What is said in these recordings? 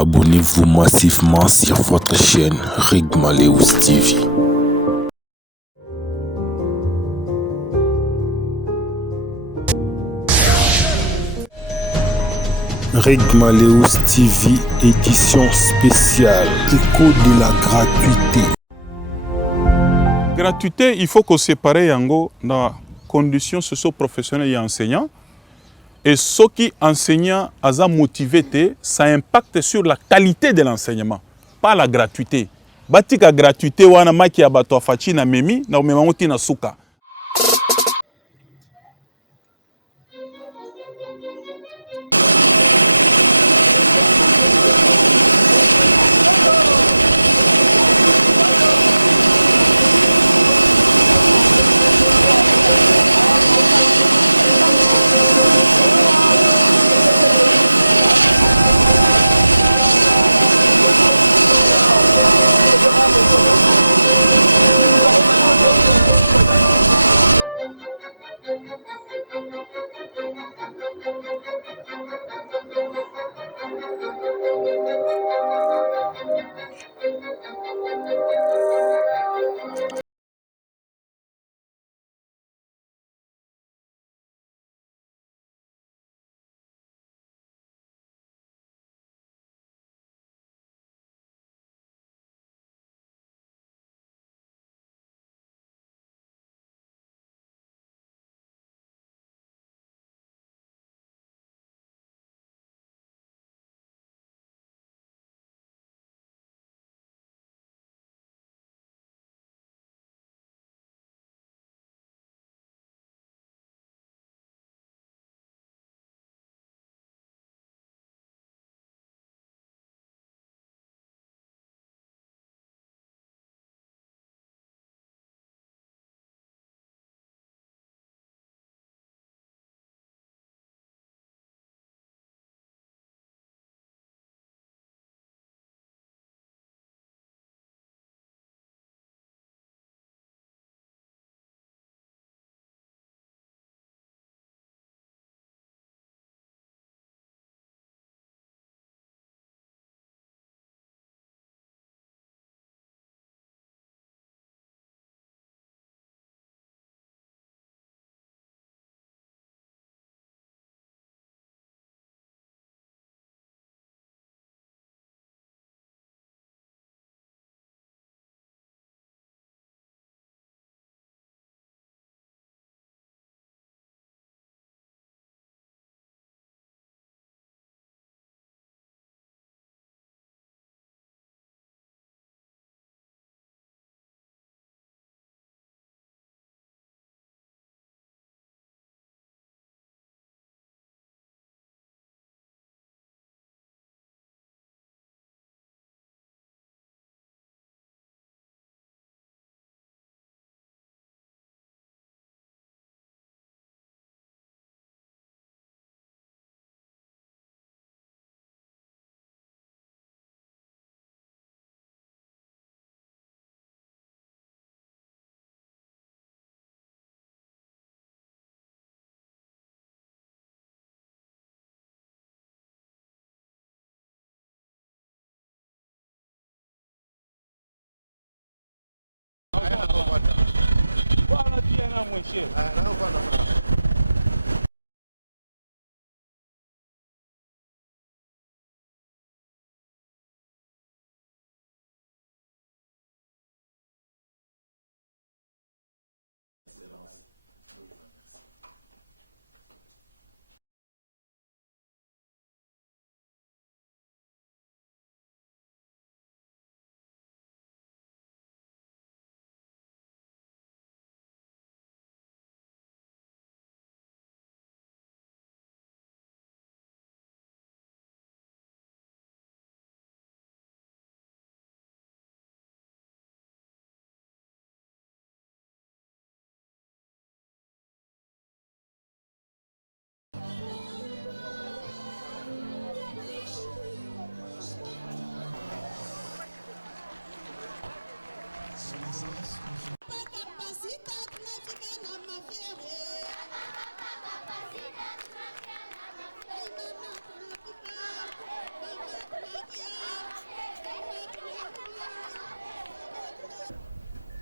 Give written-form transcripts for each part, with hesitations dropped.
Abonnez-vous massivement sur votre chaîne Rigmaleus TV. Rigmaleus TV, édition spéciale, écho de la gratuité. Gratuité, il faut qu'on sépare yango dans conditions socio-professionnelles et enseignants. Et ceux qui enseignent à motivé, ça impacte sur la qualité de l'enseignement, pas la gratuité. Batika gratuité wana maki abato afachi na memi na umemangoti na suka.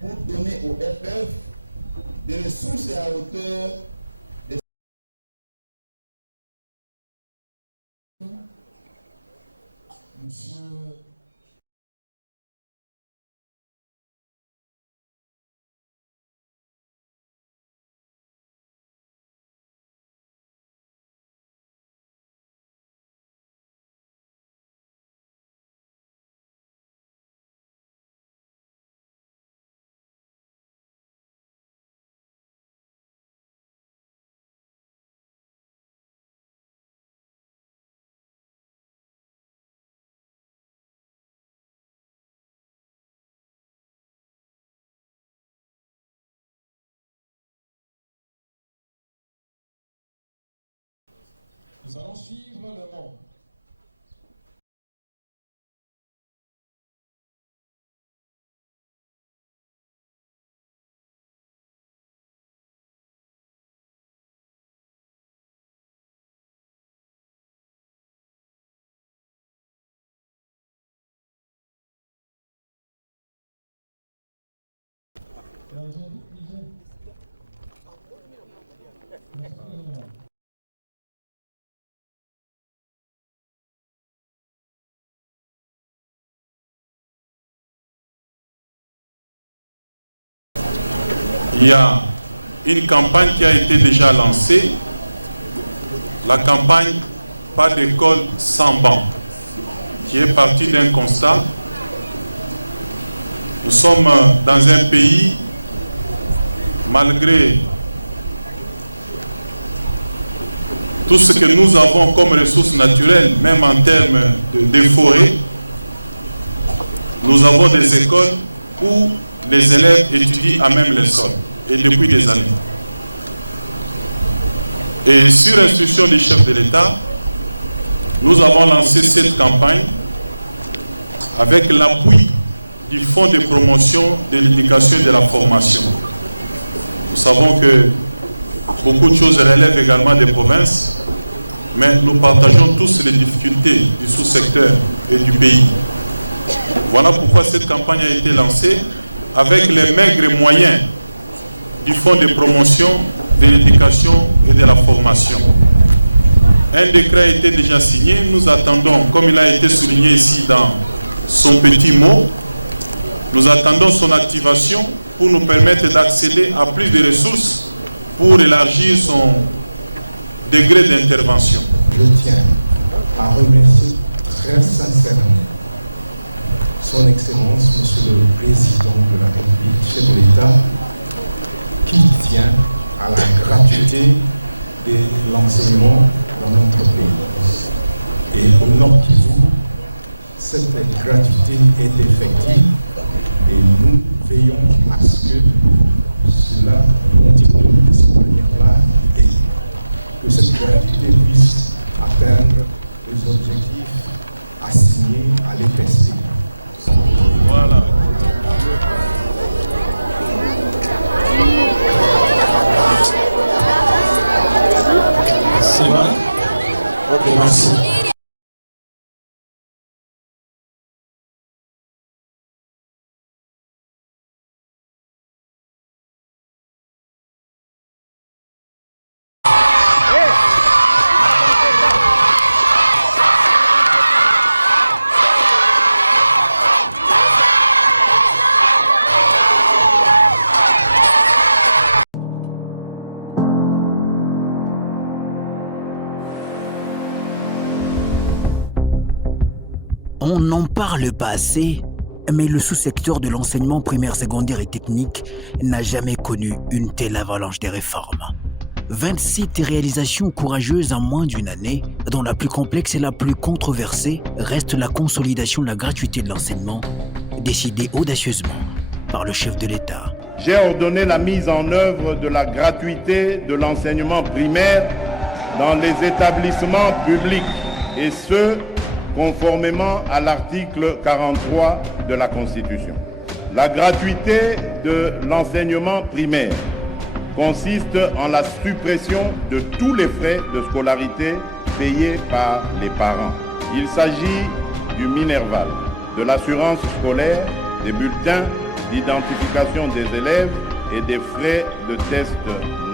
pour donner au FF des ressources à hauteur des... Monsieur... Nous allons suivre le monde. Il y a une campagne qui a été déjà lancée, la campagne Pas d'école sans banc, qui est partie d'un constat. Nous sommes dans un pays, malgré tout ce que nous avons comme ressources naturelles, même en termes de forêts, nous avons des écoles où les élèves étudient à même les sols, et depuis des années. Et sur instruction du chef de l'État, nous avons lancé cette campagne avec l'appui du Fonds de promotion de l'éducation et de la formation. Nous savons que beaucoup de choses relèvent également des provinces, mais nous partageons tous les difficultés du sous-secteur et du pays. Voilà pourquoi cette campagne a été lancée avec les maigres moyens du Fonds de promotion de l'éducation et de la formation. Un décret a été déjà signé. Nous attendons, comme il a été souligné ici dans son petit mot, nous attendons son activation pour nous permettre d'accéder à plus de ressources pour élargir son degré d'intervention. Je tiens à remercier très sincèrement Son Excellence, Monsieur le Président de la République, chef de l'État, qui tient à la gratuité de l'enseignement dans notre pays. Et au Nord Kivu, cette gratuité est effective et nous veillons à ce que cela continue de cette manière-là et que cette gratuité puisse atteindre les objectifs assignés à l'EPSD. Voilà. C'est vrai? Ok, merci. On n'en parle pas assez, mais le sous-secteur de l'enseignement primaire, secondaire et technique n'a jamais connu une telle avalanche de réformes. 27 réalisations courageuses en moins d'une année, dont la plus complexe et la plus controversée reste la consolidation de la gratuité de l'enseignement, décidée audacieusement par le chef de l'État. J'ai ordonné la mise en œuvre de la gratuité de l'enseignement primaire dans les établissements publics, et ce, conformément à l'article 43 de la Constitution. La gratuité de l'enseignement primaire consiste en la suppression de tous les frais de scolarité payés par les parents. Il s'agit du Minerval, de l'assurance scolaire, des bulletins, d'identification des élèves et des frais de test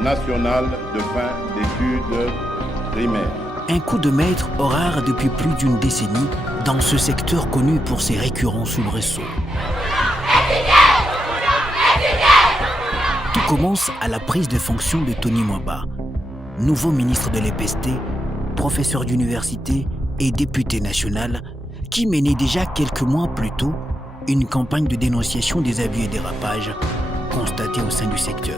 national de fin d'études primaires. Un coup de maître rare depuis plus d'une décennie dans ce secteur connu pour ses récurrents soubresauts. Tout commence à la prise de fonction de Tony Mwaba, nouveau ministre de l'EPST, professeur d'université et député national, qui menait déjà quelques mois plus tôt une campagne de dénonciation des abus et dérapages constatés au sein du secteur.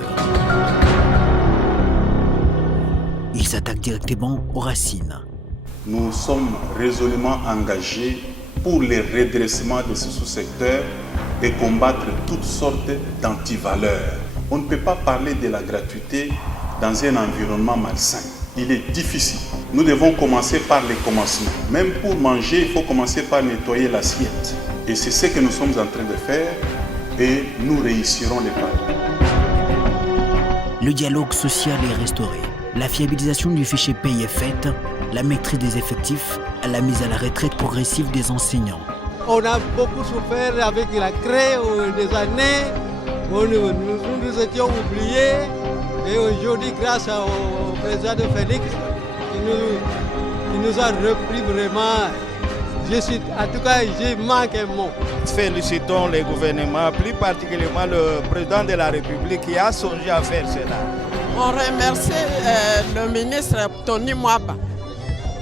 Il s'attaque directement aux racines. Nous sommes résolument engagés pour le redressement de ce sous-secteur et combattre toutes sortes d'antivaleurs. On ne peut pas parler de la gratuité dans un environnement malsain. Il est difficile. Nous devons commencer par les commencements. Même pour manger, il faut commencer par nettoyer l'assiette. Et c'est ce que nous sommes en train de faire et nous réussirons les pas. Le dialogue social est restauré. La fiabilisation du fichier paye est faite. La maîtrise des effectifs, la mise à la retraite progressive des enseignants. On a beaucoup souffert avec la craie des années. Nous étions oubliés. Et aujourd'hui, grâce au président de Félix, il nous a repris vraiment. En tout cas, j'ai manqué un mot. Félicitons le gouvernement, plus particulièrement le président de la République qui a songé à faire cela. On remercie le ministre Tony Mwaba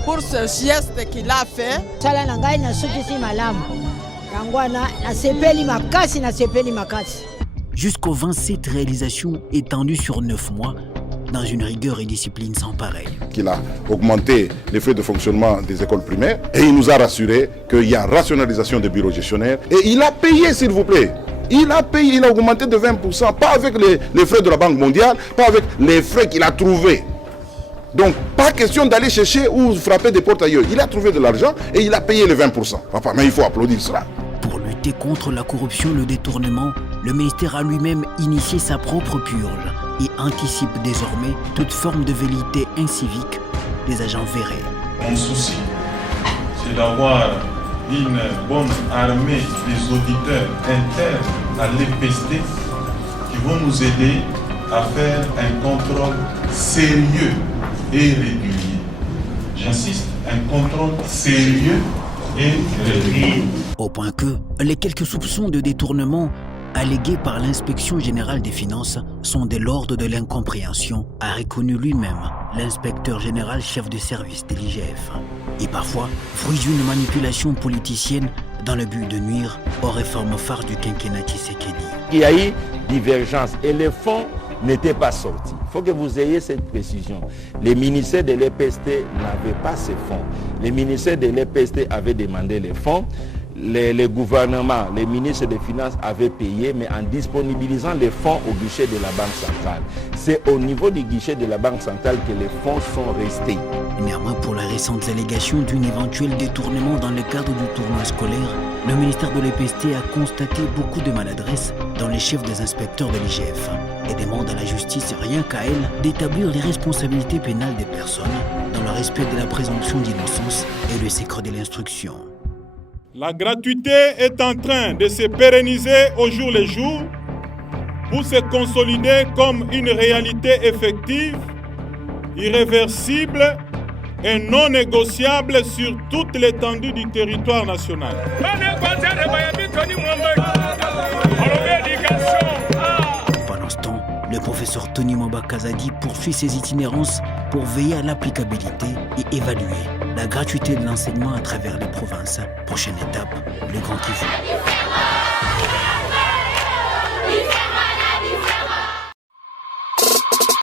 pour ce geste qu'il a fait. Jusqu'aux 27 réalisations étendues sur 9 mois, dans une rigueur et discipline sans pareil. Il a augmenté les frais de fonctionnement des écoles primaires et il nous a rassuré qu'il y a rationalisation des bureaux gestionnaires. Et il a payé, s'il vous plaît. Il a payé, il a augmenté de 20%, pas avec les frais de la Banque mondiale, pas avec les frais qu'il a trouvés. Donc, pas question d'aller chercher ou frapper des portes ailleurs. Il a trouvé de l'argent et il a payé les 20%. Enfin, mais il faut applaudir cela. Pour lutter contre la corruption et le détournement, le ministère a lui-même initié sa propre purge et anticipe désormais toute forme de velléité incivique des agents verrés. Mon souci, c'est d'avoir une bonne armée des auditeurs internes à l'EPST qui vont nous aider à faire un contrôle sérieux et régulier. J'insiste, un contrôle sérieux et régulier. Au point que les quelques soupçons de détournement allégués par l'inspection générale des finances sont de l'ordre de l'incompréhension, a reconnu lui-même l'inspecteur général chef de service de l'IGF. Et parfois, fruit d'une manipulation politicienne dans le but de nuire aux réformes phares du quinquennat Tshisekedi. Il y a eu divergence et les fonds n'étaient pas sortis. Il faut que vous ayez cette précision. Les ministères de l'EPST n'avaient pas ces fonds. Les ministères de l'EPST avaient demandé les fonds. Les gouvernements, les ministres des Finances avaient payé, mais en disponibilisant les fonds au guichet de la Banque centrale. C'est au niveau du guichet de la Banque centrale que les fonds sont restés. Néanmoins, pour les récentes allégations d'une éventuelle détournement dans le cadre du tournoi scolaire, le ministère de l'EPST a constaté beaucoup de maladresse dans les chefs des inspecteurs de l'IGF et demande à la justice, rien qu'à elle, d'établir les responsabilités pénales des personnes dans le respect de la présomption d'innocence et le secret de l'instruction. La gratuité est en train de se pérenniser au jour le jour pour se consolider comme une réalité effective, irréversible et non négociable sur toute l'étendue du territoire national. Pendant ce temps, le professeur Tony Mwaba Kazadi poursuit ses itinérances pour veiller à l'applicabilité et évaluer la gratuité de l'enseignement à travers les provinces. Prochaine étape, le Grand Kivu.